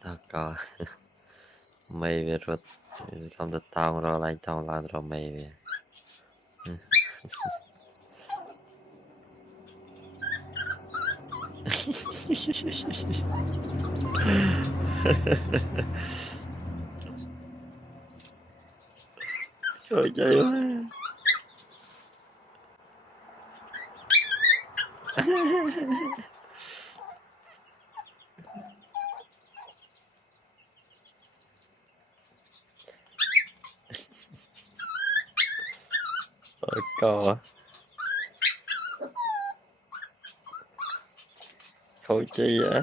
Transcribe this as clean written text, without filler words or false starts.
ta có mày về rồi không được tao rồi lại tao làm rồi mày về trời trời ơi có thôi chi á